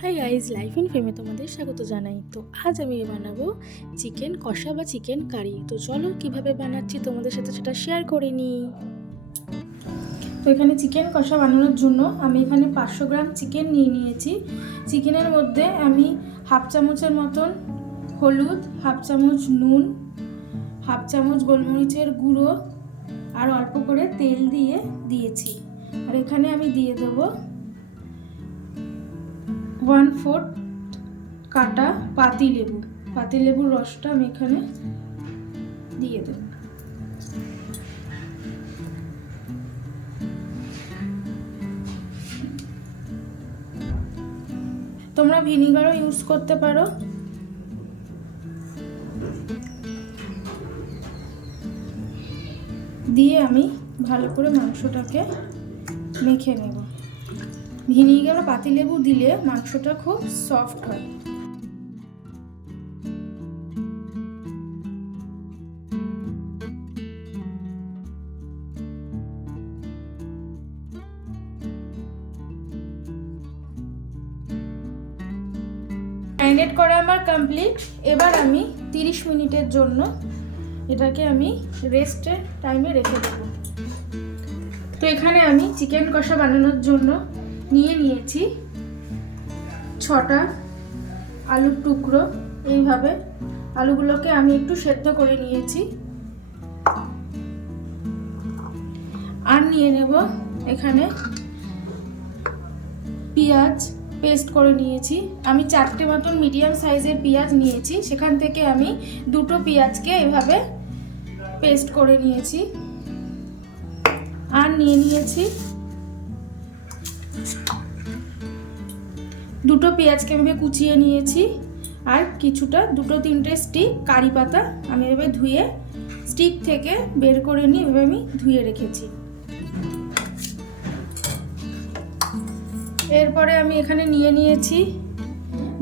Hi guys, life in ফেমে তোমাদের স্বাগত জানাই। তো আজ আমি বানাবো চিকেন কষা বা চিকেন কারি। তো চলো কিভাবে বানাচ্ছি তোমাদের সাথে সেটা শেয়ার করে নিই। তো এখানে চিকেন কষা বানানোর জন্য আমি এখানে 500 গ্রাম চিকেন নিয়ে নিয়েছি। চিকেনের মধ্যে আমি হাফ চামচের মতন হলুদ, হাফ চামচ নুন, হাফ চামচ গোলমরিচের গুঁড়ো আর অল্প করে তেল দিয়েছি। আর এখানে আমি দিয়ে দেবো 1/4 কাটা পাতিলেবুর রসটা আমি এখানে দিয়ে দেব। তোমরা ভিনিগারও ইউজ করতে পারো। দিয়ে আমি ভালো করে মাংসটাকে মেখে নেব। ভিনিগার ও পাতিলেবু দিলে মাংসটা খুব সফট হয়। ম্যারিনেট করা আমার কমপ্লিট। এবার আমি 30 মিনিটের জন্য এটাকে আমি রেস্টের টাইমে রেখে দেব। তো এখানে আমি চিকেন কষা বানানোর জন্য নিয়েছি 6টা আলুর টুকরো। এইভাবে আলুগুলোকে আমি একটু সেদ্ধ করে নিয়েছি। আর নিয়ে নেব এখানে পেঁয়াজ পেস্ট করে নিয়েছি। আমি 4টে মতন মিডিয়াম সাইজের পেঁয়াজ নিয়েছি, সেখান থেকে আমি 2টো পেঁয়াজকে এভাবে পেস্ট করে নিয়েছি। আর নিয়ে নিয়েছি 2টো পেঁয়াজকে আমি কুচিয়ে নিয়েছি। আর কিছুটা 2-3টে স্টিক কারি পাতা আমি এভাবে ধুয়ে স্টিক থেকে বের করে নিয়ে এভাবে আমি ধুয়ে রেখেছি। এরপরে আমি এখানে নিয়ে নিয়েছি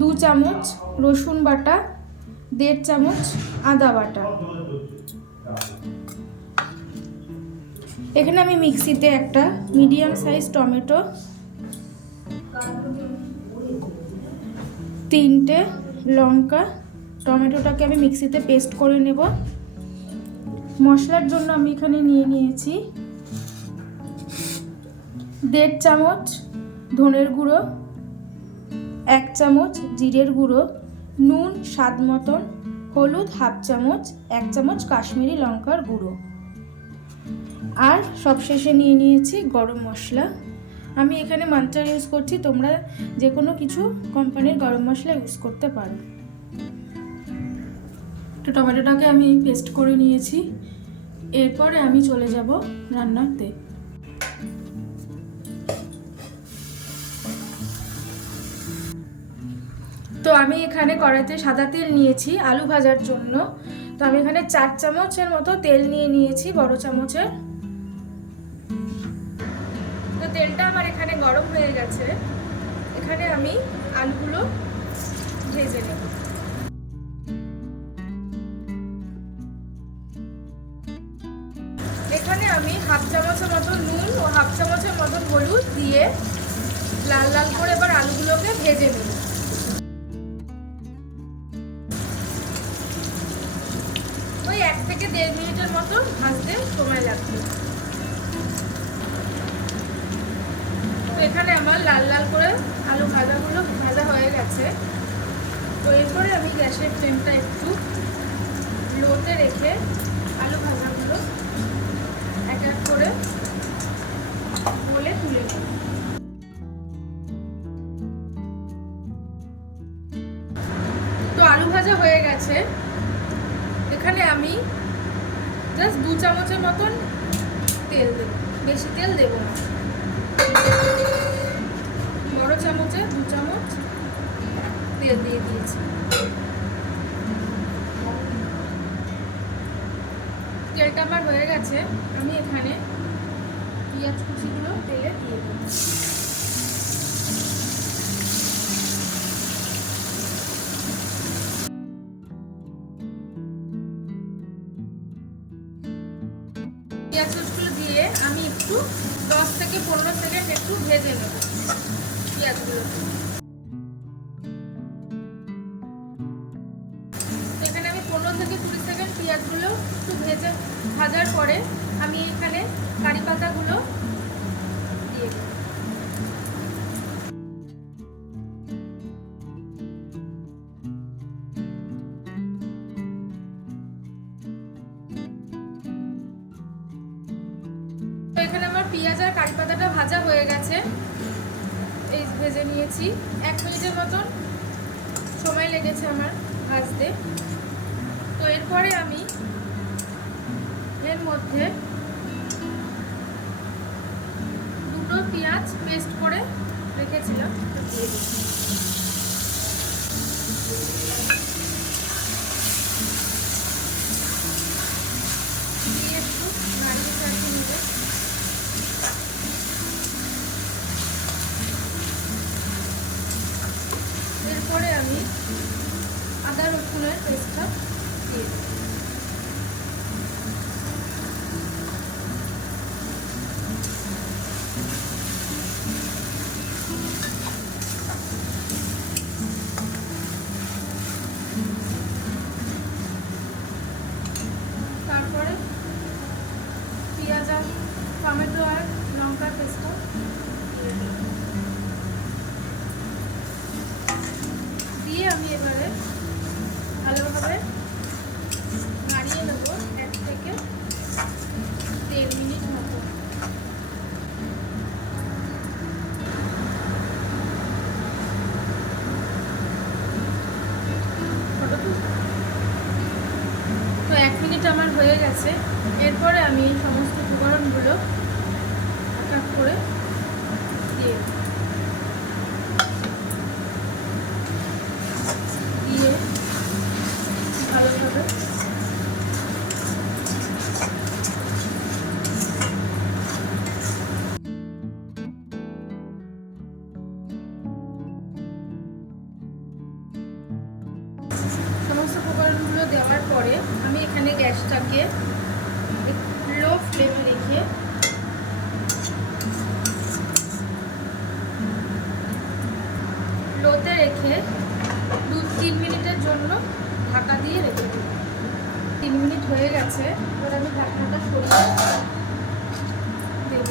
2 চামচ রসুন বাটা, 1.5 চামচ আদা বাটা। এখানে আমি মিক্সিতে একটা মিডিয়াম সাইজ টমেটো, 3টে লঙ্কা, টমেটোটাকে আমি মিক্সিতে পেস্ট করে নেব। মশলার জন্য আমি এখানে নিয়ে নিয়েছি 1.5 চামচ ধনের গুঁড়ো, 1 চামচ জিরের গুঁড়ো, নুন স্বাদ মতন, হলুদ হাফ চামচ, 1 চামচ কাশ্মীরি লঙ্কার গুঁড়ো। আর সবশেষে নিয়ে নিয়েছি গরম মশলা। আমি এখানে মান্ত্রা ইউজ করছি, তোমরা যে কোনো কিছু কোম্পানির গরম মশলা ইউজ করতে পারো। তো টমেটোটাকে আমি পেস্ট করে নিয়েছি। এরপরে আমি চলে যাব রান্নাতে। তো আমি এখানে কড়াইতে সাদা তেল নিয়েছি আলু ভাজার জন্য। তো আমি এখানে 4 চামচের মতো তেল নিয়েছি, বড় চামচের। তো তেলটা আমার এখানে গরম হয়ে গেছে। এখানে আমি আলুগুলো ভেজে নেব। এখানে আমি হাফ চামচের মতো নুন ও হাফ চামচের মতো হলুদ দিয়ে লাল লাল করে এবার আলুগুলোকে ভেজে নেব। ওই 1 থেকে 1.5 মিনিটের মতো ভাজতে সময় লাগবে। তো এখানে আমার লাল লাল করে আলু ভাজাগুলো ভাজা হয়ে গেছে। তো এরপরে আমি গ্যাসের ফ্লেমটা একটু লোতে রেখে আলু ভাজাগুলো এক এক করে বলে তুলে নেব। তো আলু ভাজা হয়ে গেছে। এখানে আমি জাস্ট 2 চামচের মতন তেল দেব, বেশি তেল দেব না। বড় চামচে 2 চামচ তেল দিয়ে দিয়েছি। তেলটা আমার হয়ে গেছে। আমি এখানে পেঁয়াজ কুচিগুলো তেলে দিয়ে দেব। পেঁয়াজ কুচিগুলো দিয়ে আমি একটু 10 থেকে 15 সেকেন্ড একটু ভেজে নেব পেঁয়াজগুলো। পেঁয়াজগুলো একটু ভাজার পরে আমি এখানে কারি পাতাগুলো দিয়ে দেব। এখানে আমার পেঁয়াজ আর কারি পাতাটা ভাজা হয়ে গেছে, এই ভেজে নিয়েছি। 1 মিনিটের মতন সময় লেগেছে আমার ভাজতে। তো এরপরে আমি এর মধ্যে 2টো পেঁয়াজ পেস্ট করে রেখেছিলাম দিয়ে দিচ্ছি। দিয়ে একটু নাড়িয়ে চাড়িয়ে নেবে। এরপরে আমি আদা রসুনের পেস্টটা দিয়ে দেব। তারপরে পেঁয়াজ আর টমেটো আর লঙ্কার পেস্টটা দিয়ে দেব। দিয়ে আমি এবারে ভালোভাবে নাড়িয়ে নেব 1 থেকে 1.5 মিনিট মতো। তো 1 মিনিট আমার হয়ে গেছে। এরপরে আমি এই সমস্ত উপকরণগুলো এক এক করে দিয়ে ভালোভাবে সমস্ত উপকরণগুলো দেওয়ার পরে আমি এখানে গ্যাসটাকে লো ফ্লেমে রেখে লোতে রেখে 2-3 মিনিটের জন্য ঢাকা দিয়ে রেখে দেব। 3 মিনিট হয়ে গেছে, এবার আমি ঢাকনাটা সরিয়ে দেব।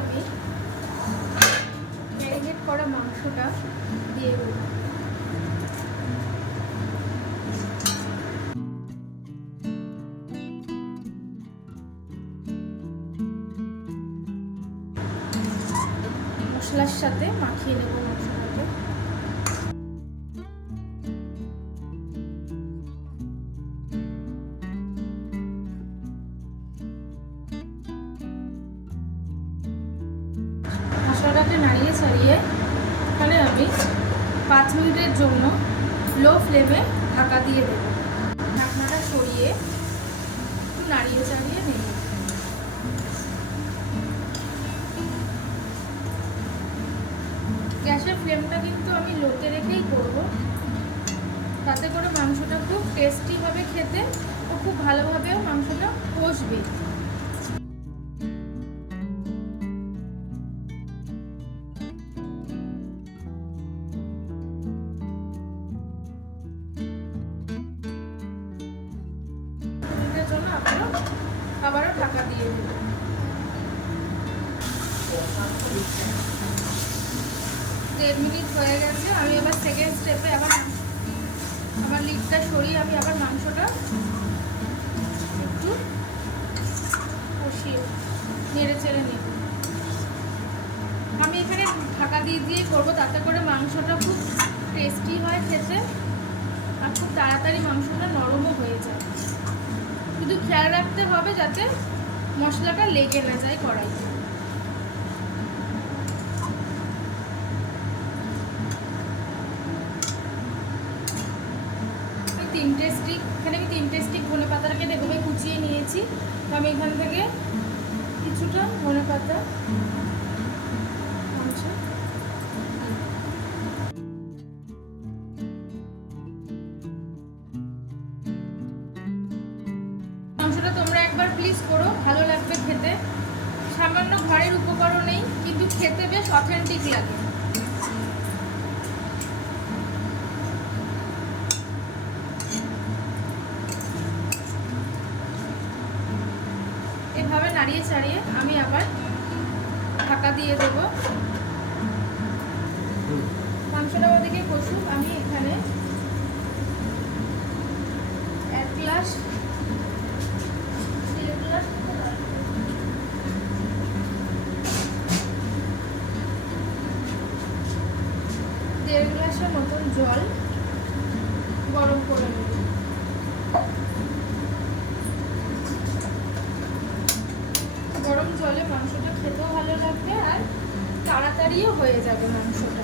আমি ম্যারিনেট করা মাংসটা দিয়ে দেব। মশলার সাথে মাখিয়ে নেব মশলাটাকে। মশলাটাকে নাড়িয়ে ছাড়িয়ে এখানে আমি 5 মিনিটের জন্য লো ফ্লেমে ঢাকা দিয়ে দেব। ঢাকনাটা সরিয়ে একটু নাড়িয়ে চাড়িয়ে নেব। গ্যাসের ফ্লেমটা কিন্তু আমি লোতে রেখেই করব, তাতে করে মাংসটা খুব টেস্টি হবে খেতে ও খুব ভালোভাবেও মাংসটা কষবে। এর জন্য আপনারা আবারও ঢাকা দিয়ে দেবেন। 1.5 মিনিট হয়ে গেছে। আমি আবার সেকেন্ড স্টেপে আবার লিডটা সরিয়ে আমি আবার মাংসটা একটু কষিয়ে নেড়ে চেড়ে নেব। আমি এখানে ঢাকা দিয়ে করবো, তাতে করে মাংসটা খুব টেস্টি হয় খেতে আর খুব তাড়াতাড়ি মাংসটা নরমও হয়ে যায়। শুধু খেয়াল রাখতে হবে যাতে মশলাটা লেগে না যায় কড়াইতে। এখানে আমি 3টে স্টিক ধনে পাতাটাকে এভাবে কুচিয়ে নিয়েছি। তো আমি এখান থেকে কিছুটা ধনে পাতা মাংসটা তোমরা একবার প্লিজ করো, ভালো লাগবে খেতে। সামান্য ঘরের উপকরণেই কিন্তু খেতে বেশ অথেন্টিক লাগে। এভাবে নাড়িয়ে চাড়িয়ে আমি আবার ঢাকা দিয়ে দেব। মাংসটা ওদিকে কষুক। আমি এখানে 1 গ্লাস 1.5 গ্লাসের মতন জল গরম করে নেব। গরম জলে মাংসটা খেতেও ভালো লাগবে আর তাড়াতাড়িও হয়ে যাবে মাংসটা।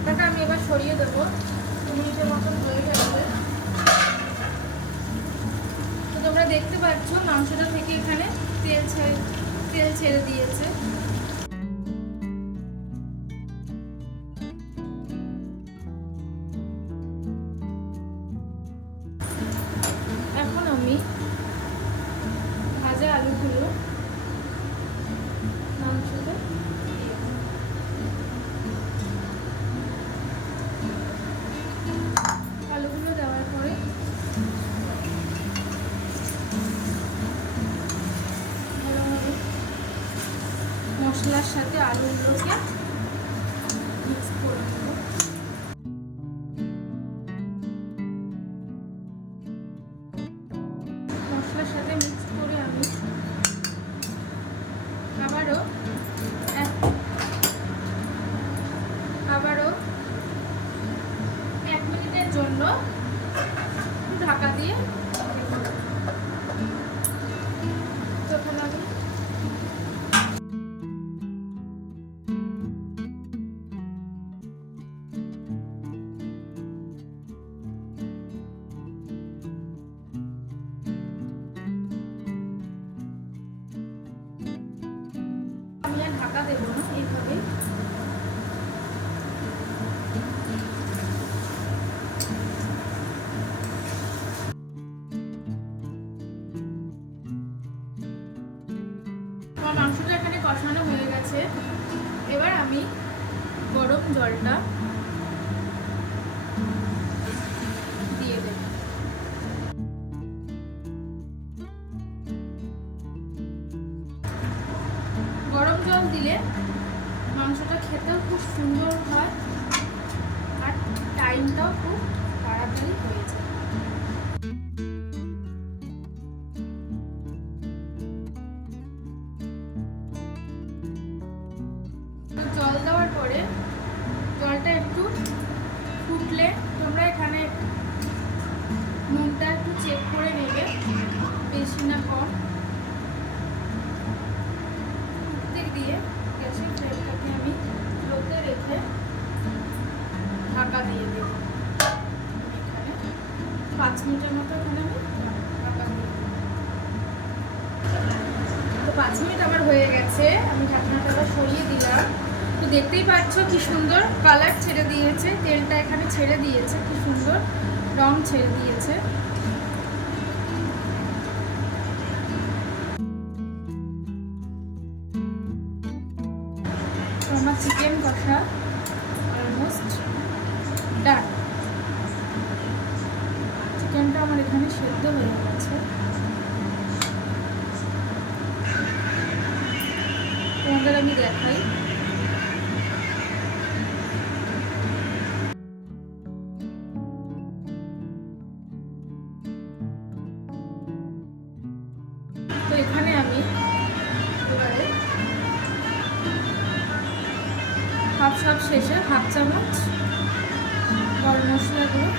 এটাকে আমি এবার সরিয়ে দেবো। 2 মিনিটের মতন হয়ে গেছে। তো তোমরা দেখতে পাচ্ছ মাংসটা থেকে এখানে তেল ছেড়ে দিয়েছে। এখন আমি ভাজা আলুগুলো মাংসতে আলুগুলো দেওয়ার পরে ভালোভাবে মশলার সাথে আলুগুলোকে মিক্স করে নেব। মশলার সাথে মিক্স করে আমি আবারও 1 মিনিটের জন্য ঢাকা দিয়ে তখন আমি আর ঢাকা দেবো না। এইভাবে মাংসটা এখানে কষানো হয়ে গেছে। এবার আমি গরম জলটা দিয়ে দেব। গরম জল দিলে মাংসটা খেতেও খুব সুন্দর হয় আর টাইমটাও খুব তাড়াতাড়ি হয়ে যায়। জল দেওয়ার পরে জলটা একটু ফুটলে তোমরা এখানে নুনটা একটু চেক করে নেবে, বেশি না কম। ফুটতে দিয়ে গ্যাসের ফ্লেমটাকে আমি লোতে রেখে ঢাকা দিয়ে দেব। এখানে 5 মিনিটের মতো এখানে আমি ঢাকা দিয়ে দেব। তো 5 মিনিট আমার হয়ে গেছে। আমি ঢাকনাটা সরিয়ে দিলাম। তো দেখতেই পাচ্ছ কি সুন্দর কালার ছেড়ে দিয়েছে, তেলটা এখানে ছেড়ে দিয়েছে, কি সুন্দর রং ছেড়ে দিয়েছে। আমার চিকেন কষা অলমোস্ট ডান। চিকেনটা আমার এখানে সেদ্ধ হয়ে গেছে। তোমাদের আমি দেখাই। তো এখানে আমি এবারে সব শেষে 1/2 চামচ গরম মশলা গুঁড়ো,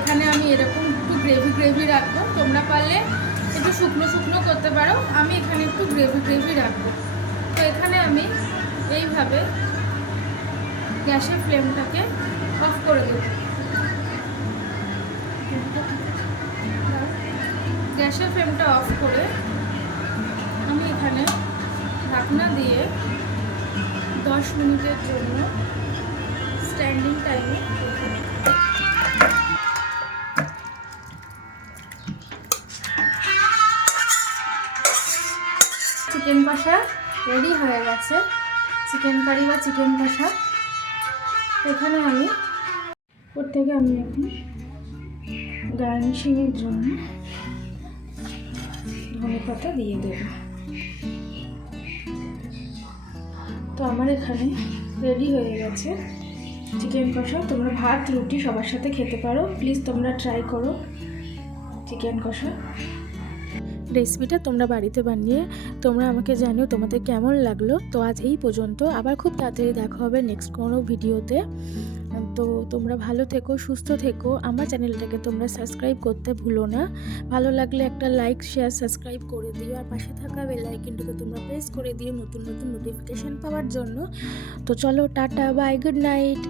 এখানে আমি এরকম একটু গ্রেভি রাখবো। তোমরা পারলে একটু শুকনো করতে পারো, আমি এখানে একটু গ্রেভি রাখবো। তো এখানে আমি এইভাবে গ্যাসের ফ্লেমটাকে অফ করে দেব। গ্যাসের ফ্লেমটা অফ করে আমি এখানে ঢাকনা দিয়ে 10 মিনিটের জন্য স্ট্যান্ডিং টাইমে চিকেন কষা রেডি হয়ে গেছে চিকেন কারি বা চিকেন কষা। এখানে আমি ওর থেকে আমি এখন গার্নিশিংয়ের জন্য ধনেপাতা দিয়ে দেব। তো আমার এখানে রেডি হয়ে গেছে চিকেন কষা। তোমরা ভাত রুটি সবার সাথে খেতে পারো, প্লিজ তোমরা ট্রাই করো চিকেন কষা রেসিপিটা। তোমরা বাড়িতে বানিয়ে তোমরা আমাকে জানিও তোমাদের কেমন লাগলো। তো আজ এই পর্যন্ত, আবার খুব তাড়াতাড়ি দেখা হবে নেক্সট কোনো ভিডিওতে। তো তোমরা ভালো থেকো, সুস্থ থেকো। আমার চ্যানেলটাকে তোমরা সাবস্ক্রাইব করতে ভুলো না। ভালো লাগলে একটা লাইক শেয়ার সাবস্ক্রাইব করে দিও, আর পাশে থাকা বেল আইকনটাকে তোমরা প্রেস করে দিও নতুন নতুন নোটিফিকেশান পাওয়ার জন্য। তো চলো, টাটা, বাই, গুড নাইট।